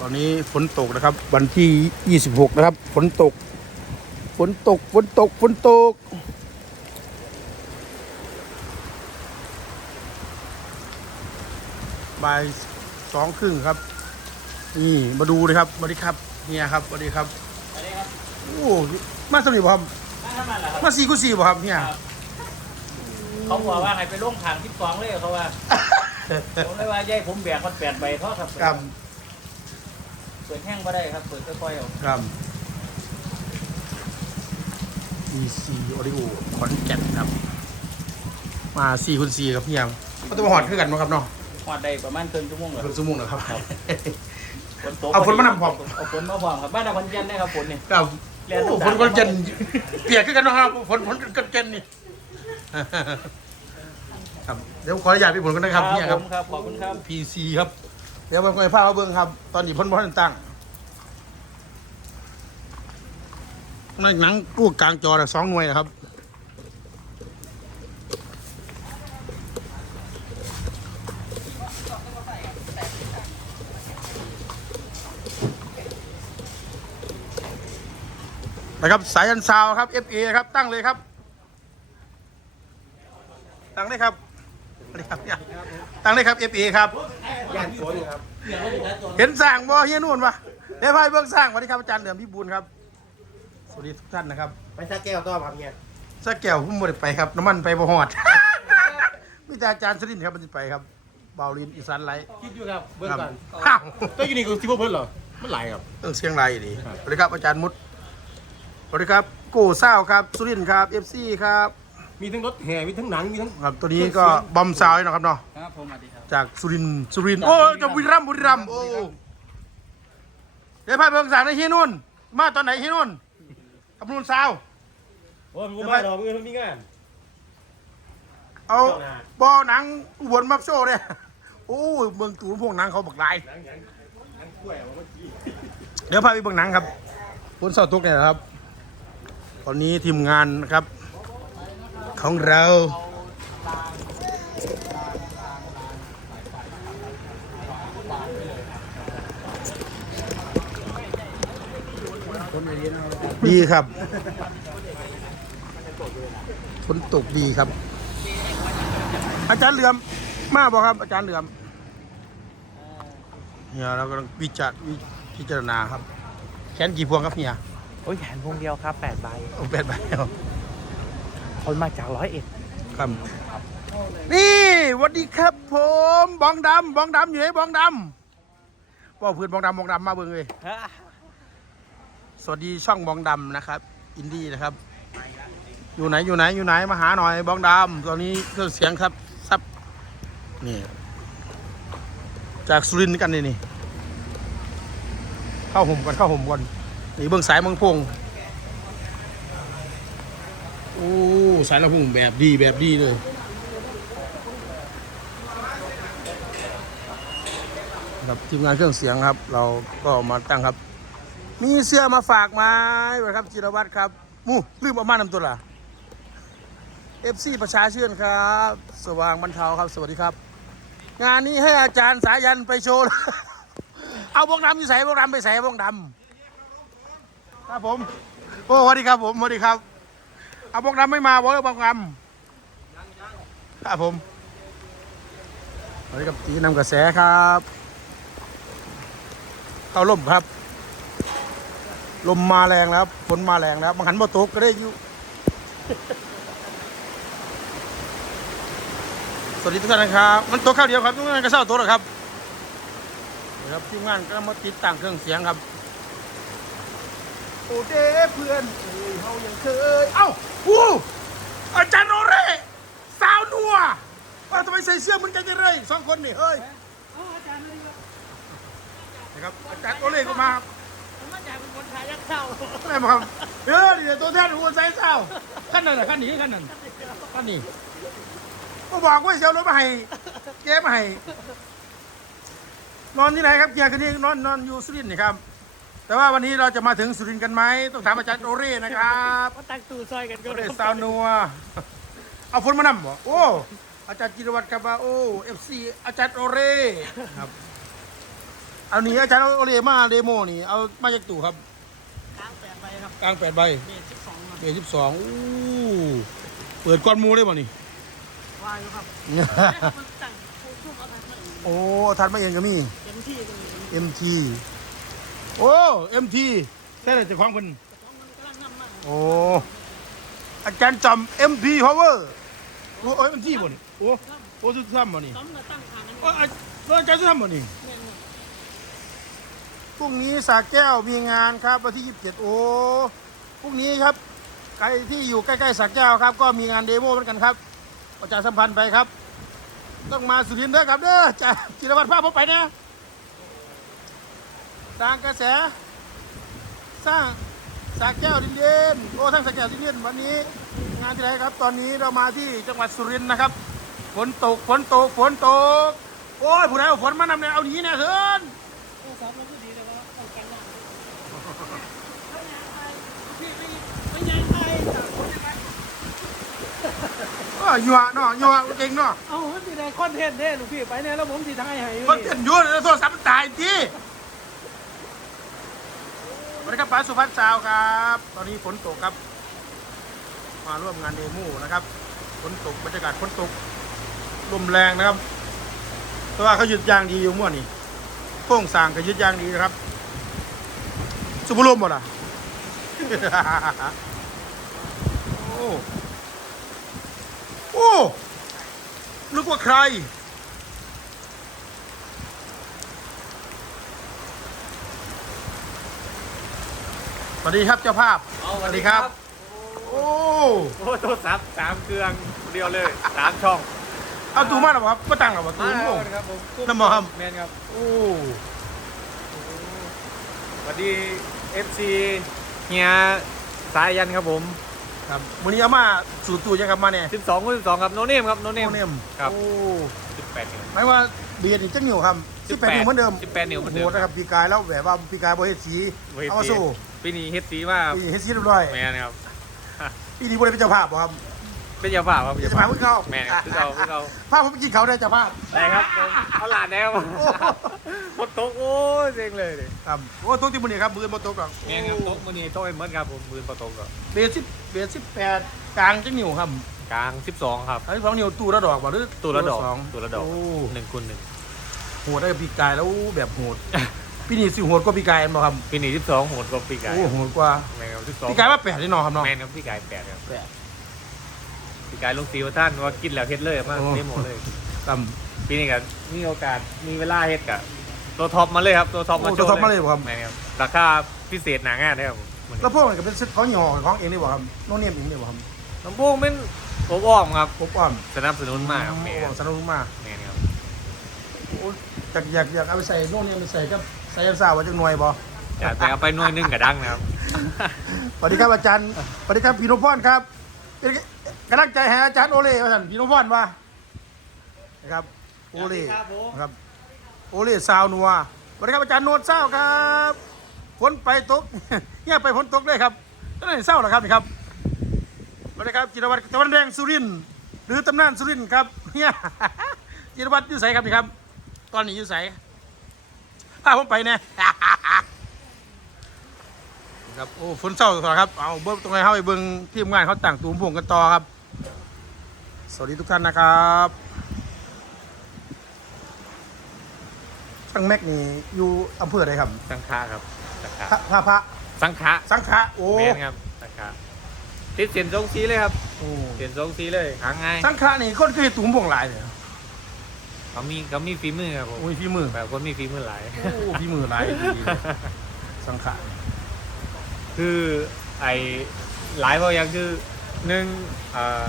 ตอนนี้ฝนตกนะครับ วันที่ 26 นะครับฝนตกฝนตกฝนตกฝนตก บ่ายสองครึ่งครับ นี่มาดูเลยครับสวัสดีครับเฮียครับสวัสดีครับไปเลยครับโอ้มาสนิทบ่ครับนั่นนั่นแหละครับมาสี่กุสี่บ่ครับเฮียครับเขาบอกว่าให้ไปลงทางที่สองเลยเขาว่าผมเลยว่าย่ายผมแบกมันแปดใบเท่าครับครับ เปิดแห้งก็ได้ครับ เปิดค่อยๆเอาครับ EC Audio ขอนแก่นครับ มาสี่คูณสี่ครับเฮียเขาต้องมาหอดคือกันไหมครับเนาะหอดได้ประมาณเกินชั่วโมงเหรอครึ่งชั่วโมงนะครับ ฝนตกเอาฝนมานำพร้อม เอาฝนมาพร้อมครับบ้านเราคนเย็นได้ครับฝนนี่ ครับเรียนโอ้ต่างๆฝนก้อนเจนเปียกขึ้นกันเนาะครับฝนฝนก้อนเจนนี่ ครับเดี๋ยวขออนุญาตพี่ผลกันนะครับเนี่ยครับผมครับ ขอบคุณครับ PC ครับเดี๋ยวมาคุยภาพมาเบิ้งครับ ตอนนี้พ่นพ่นตั้งในหนังกู้กลางจอสองหน่วยนะครับนะครับสายอันซาวครับ FA ครับตั้งเลยครับ ตั้งเลยครับ วัสดีครับเนี่ยตั้งเลยครับ FA ครับ ย่านสวนครับเห็นสร้างบ่เฮียนู่นปะเดี๋ยวพายเบิ่งสร้างสวัสดีครับอาจารย์เหลือมพี่บูลครับ สวัสดีทุกท่านนะครับไปสักแก้วต้อมครับเนี่ยสักแก้วผมบ่ได้ไปครับ น้ำมันไปบ่ฮอด มีแต่อาจารย์สรินทร์ครับมันสิไปครับเบาลินอีสานไหลคิดอยู่ครับเบื้องครับก่อนอ้าวตัวอยู่นี่คือซิบเพิ่นเหรอมันไหลครับ เรื่องเสียงไรดีครับสวัสดีครับอาจารย์มุดสวัสดีครับโกเศร้าครับสุรินทร์ครับ FC ครับ มีทั้งรถแห่มีทั้งหนังมีทั้ง ครับตัวนี้ก็บอมซาวน์นะครับเนาะครับผมสวัสดีครับ จากสุรินทร์สุรินทร์โอ้จากบุรีรัมย์บุรีรัมย์โอ้เดี๋ยวพายเบิ่งสร้างในเฮียนุ่น มาตอนไหนเฮียนุ่นกับนุ่นสาวโอ้ยผมมาดอกมือมีงาน เอาเจ้าหน้าบอหนังอุบลมับโซ่เนี่ยโอ้ยเมืองตูนพวกหนังเขาบักหลายหนังหนังหนังกล้วยเอาเมื่อกี้เดี๋ยวพาไปเบิ่งหนังครับฝนเสาร์ตกเนี่ยนะครับ ตอนนี้ทีมงานนะครับ ของเรา ดีครับฝนตกดีครับ อาจารย์เหลือมมาบ่ครับ อาจารย์เหลือมเนี่ยเรากำลังวิจารณ์วิพิจารณาครับ แขนกี่พวงครับเนี่ยโอ้ยแขนพวงเดียวครับแปดใบโอ้แปดใบแล้ว คนมาจากร้อยเอ็ดครับ นี่สวัสดีครับผมบองดำบองดำอยู่ไหนบองดำว่าเพื่อนบองดำบองดำมาเบิ่งเลยสวัสดีช่องบองดำนะครับ อินดี้นะครับ อยู่ไหนอยู่ไหนอยู่ไหนมาหาหน่อยบองดำตอนนี้เครื่องเสียงครับซับนี่จากสุรินทร์กันนี่นี่เข้าห่มก่อนเข้าห่มก่อนนี่เบื้องสายเมืองพงโอ้ สายลำพุงแบบดีแบบดีเลยครับทีมงานเครื่องเสียงครับ เราก็มาตั้งครับ มีเสื้อมาฝากไหมครับจิรวัตรครับมูลืมเอามานำตัวละเอฟซีประชาชื่นครับ สว่างบรรเทาครับ สวัสดีครับ งานนี้ให้อาจารย์สายันไปโชว์ เอาวงดำอยู่ใส่วงดำไปใส่วงดำครับผม โอ้สวัสดีครับผมสวัสดีครับ เอาวงดำไม่มาบอกเลยวงดำครับผมสวัสดีครับตีนำกระแสครับ เข้าล่มครับ ลมมาแรงแล้วครับฝนมาแรงแล้วบางหันบ่ตกก็ได้อยู่สวัสดีทุกท่านนะครับ มันตัวข้าวเดียวครับทุกท่านก็เศร้าตัวหรอครับนะครับทีมงานก็มาติดตั้งเครื่องเสียงครับ โอเด้เพื่อนเอ้ยเฮายังเคย เอ้าวู้อาจารย์โอเร่สาวนัวว่าทำไมใส่เสื้อเหมือนกันจังเลยสองคนนี่เฮ้ยนะครับอาจารย์โอเร่ก็มาครับผมมาจากเป็นคนไทยยักษ์เข้าอะไรมาครับเออเดี๋ยวตัวแทนหัวใจเศร้าขั้นนั้นแหละขั้นนี้ขั้นนั้นขั้นนี้ก็บอกว่าเสียวรถมาให้เก๊มาให้นอนที่ไหนครับเกียร์คืนนี้นอนนอนอยู่สุรินทร์นี่ครับ แต่ว่าวันนี้เราจะมาถึงสุรินทร์กันไหมต้องถามอาจารย์โอเร่นะครับมาตั้งตู้ซอยกันก็โอเลเร่ยสาวนัวเอาฝนมานำบ่โอ้อาจารย์จิรวัตรครับว่าโอ้เอฟซีอาจารย์โอเร่ครับเอานี้อาจารย์เอาเรมาเดโมนี่เอามาจากตู่ครับกลางแปดใบครับกลางแปดใบเบสสิบสองครับเบสิบสองอู้เปิดก้อนหมูได้ป่ะนี่ วางอยู่ครับมันตั้งผู้ช่วงเอาทางนั้นโอ้ทันมาเองก็มีเต็มที่ก็มี MT โอ้ MT ได้เลยจาของเพิ่นของมันกำลังนโอ้อาจารย์จำ MP Power โอ้เอ้ย MT บ่นี่โอ้โอ้สุดซ้ำบ่นี่ต้อมมาตั้งทางนั้นโอ้อาจารย์สุดซ้ำบ่นี่พรุ่งนี้สาแก้วมีงานครับวันที่27โอ้พรุ่งนี้ครับใครที่อยู่ใกล้ๆสาแก้วครับ ก็มีงานเดโมเหมือนกันครับประชาสัมพันธ์ไปครับ ต้องมาสุรินทร์ด้อครับเด้อจ่าจิรวัตรภาพผมไปนะ สร้างกระแส สร้างสาแก้วดินเด่นโอ้ทั้งสาแก้วดินเด่นวันนี้ งานที่ไหนครับ ตอนนี้เรามาที่จังหวัดสุรินทร์นะครับฝนตกฝนตกฝนตก โอ้ยผู้ใดเอาฝนมานำเนี่ยเอาหนีเนี่ยเฮินโอ้สามมันก็ดีแต่ว่าเอากันได้ไม่ยางไทยพี่ไม่ไม่ยางไทยจากคนยังไงเออยัวเนาะยัวเก่งเนาะเอาสิได้คอนเทนต์เด้ลูกพี่ไปเนี่ยแล้วผมสิทายให้คนเต้นยัวแล้วโทรศัพท์มันตายที สวัสดีครับป้าสุพัฒน์สาวครับ ตอนนี้ฝนตกครับ มาร่วมงานเดโมนะครับฝนตกบรรยากาศฝนตกลมแรงนะครับเพราะว่าเขาหยึดยางดีอยู่มั่วนี่โค้งสางก็ยึดยางดีนะครับ สุภาพลมหมดอะโอ้โอ้นึกว่าใคร สวัสดีครับเจ้าภาพเอาสวัสดีครับ โอ้โอ้โทรศัพท์สามเครื่องเดียวเลยสามช่อง เอาตูมาหรอครับมาตั้งหรอวะตูมามโอ้ครับผมน้ำมันครับแมนครับ โอ้สวัสดี FC เฮียสายยันครับผม ครับวันนี้เอามาสู่ตูยังครับมาเนี่ย12คน12ครับโนเนมครับโนเนมโอเนมครับโอ้18นิ้วหมายว่าเบียร์นี่จังเหนียวครับสิบแปดนิ้วเหมือนเดิม18นิ้วเหมือนเดิมโโนะครับปีกายแล้วแบบว่าปีกายบริเฮ็ดสีบ่เฮ็ดสีเอามาสู้ปีนี้เฮ็ดสีว่าปีเฮ็ดสีเรียบร้อยแมนครับปีนี้บริเป็นเจ้าภาพบ่ครับ เป็นเจ้าบ่าวครับเจ้าภาพเพิ่งเข้าแมนครับคือเราคือเราภาพผมไปกินเขาได้เจ้าภาพได้ครับผมเอาหลานแล้วโอ้หมดโต๊ะโอ้ยเซ็งเลยดิครับโอ้ตัวที่มือนี่ครับมือโมโตกหรอกแมนครับโต๊ะมื้อนี้โต๊ะไอ้เหมือนครับผมมือประตูก็เบียร์สิบเบียร์สิบแปดกลางจังเหนียวครับกลาง12ครับไอ้สองเหนียวตู้ละดอกบ่หรือตัวละดอกสองตัวละดอกโอ้หนึ่งคูณหนึ่งโหดได้ปีกายแล้วแบบโหดปีนี้สิโหดกว่าปีกายบ่ครับปีนี้12โหดกว่าปีกายโอ้โหดกว่าแมนครับ12ปีกายว่าแปดแน่นอนครับเนาะแมนครับปีกาย8ครับแปด ปีกายลงสีว่าท่านว่ากินแล้วเฮ็ดเลยมาโอ้เดโมเลยต่ปีนี้ก็มีโอกาสมีเวลาเฮ็ดกับตัวท็อปมาเลยครับตัวท็อปำมาโอ้โชจะว์ทำมาเลยบ่ครับ แมนครับราคาพิเศษหนางานนะครับมื้อนี้แล้วพวกมันก็เป็นซิปเขาหย่อของเองนี่บ่ครับโน่นเนี่ยเองนี่บ่ครับลำโพงเป็นผมอ้อมครับผมอ้อมสนับสนุนมากครับแมโอ้นสนุกมากแมนครับโอ้อยากอยากอยากเอาไปใส่โน่นเนี่ยไปใส่กับใส่ยาซาว่าจังหน่วยบ่อยากไปเอาไปหน่วยหนึงกับดังนะครับ สวัสดีครับอาจารย์สวัสดีครับพี่นพพรครับเป็น กำลังใจให้อาจารย์โอเล่ว่าท่านพี่นพพรว่านะครับ โอเล่ครับผมครับ โอเล่ซาวนัวสวัสดีครับอาจารย์โนดเศร้าครับฝนไปตก เงียบไปฝนตกเลยครับก็เลยเศร้าเหรอครับนี่ครับสวัสดีครับจิรวัตรตะวันแดงสุรินทร์หรือตำนานสุรินทร์ครับเนี่ยจิรวัตรอยู่ไสครับนี่ครับ ตอนนี้อยู่ไสพาผมไปเนี่ย ครับโอ้ฝนเศร้าต่อครับเอาเบิ้งตรงไหนเข้าไปเบิ้งทีมงานเขาต่างตูมพวงกันต่อครับ สวัสดีทุกท่านนะครับช่างแม็กนี่อยู่อำเภออะไรครับสังฆาครับสังฆาพระพระพระสังฆาสังขะโอ้แมนครับสังฆาติดเสียนทรงสีเลยครับโอ้เสียนทรงสีเลยหาง่ายสังขะนี่คนเคยตูมพวงหลายเลยเขามีเขามีฝีมือครับผมโอ้ยฝีมือแบบคนมีฝีมือหลายโอ้ฝีมือหลายดีสังขะ คือไอหลายเพราะอย่างคือหนึ่งอ่า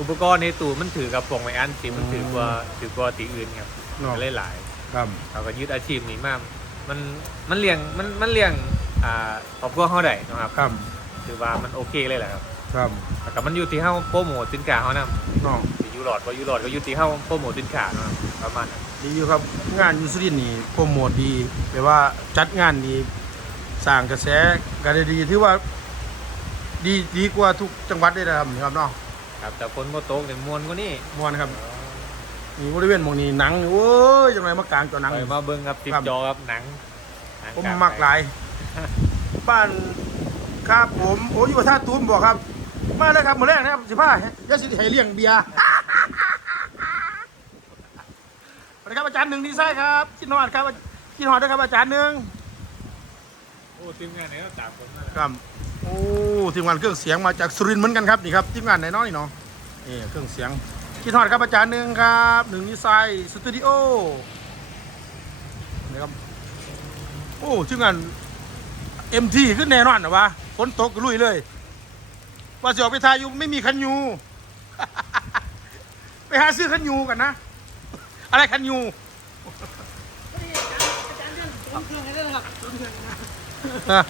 อุปกรณ์ในตู้มันถือกับปล่องไว้อันสิมันถือกว่าถือกว่าตีอื่นครับเนาะ ก็เลยหลายครับเขาก็ยึดอาชีพนี้มากมันมันเลี้ยงมันมันเลี้ยงอ่าครอบครัวเขาได้นะครับครับคือว่ามันโอเคเลยแหละครับครับแต่ก็มันอยู่ที่เฮาโปรโมทสินค้าเขานำเนาะสิอยู่หลอดว่าอยู่หลอดก็อยู่ที่เฮาโปรโมทสินค้าเนาะประมาณนั้น ดีอยู่ครับ งานอยูสุรินทร์นี่โปรโมทดีแปลว่าจัดงานดี สร้างกระแสกันได้ดีถือว่า ดีดีกว่าทุกจังหวัดได้นะครับนี่ครับเนาะครับแต่คนบ่ตกเนี่ยมวนกว่านี้มวนครับนี่บริเวณหมองนี้หนังนี่โอ้ยจังไรมากลางจอหนังไปนี่มาเบิ้งครับติดครับจอครับหนังหนังผมลางมักหลาย บ้านครับผมโอ้ยอยู่ท่าตูมบอกครับ มาเลยครับมือแรกนะครับสิบ้ายาสิให้เลี้ยงเบียร์สวัสดีครับอาจารย์หนึ่งดีไซน์ครับคิดหอดครับคิดหอดด้วยครับอาจารย์หนึ่งโอ้ทีมงานไหนก็ตามผมมาครับ โอ้ทีมงานเครื่องเสียงมาจากสุรินทร์เหมือนกันครับนี่ครับทีมงานไหนน้อยนี่เนาะนี่เครื่องเสียงคิดหอดครับอาจารย์หนึ่งครับหนึ่งดีไซน์สตูดิโอนี่ครับโอ้ทีมงานเอ็มทีขึ้นแน่นอนนะวะฝนตกก็ลุยเลย ว่าจะออกไปทายอยู่ไม่มีคันยู ไปหาซื้อคันยูกันนะ อะไรคันยูพอดีอาจารย์อาจารย์เรื่องต้นเครื่องให้ด้วยนะครับ ต้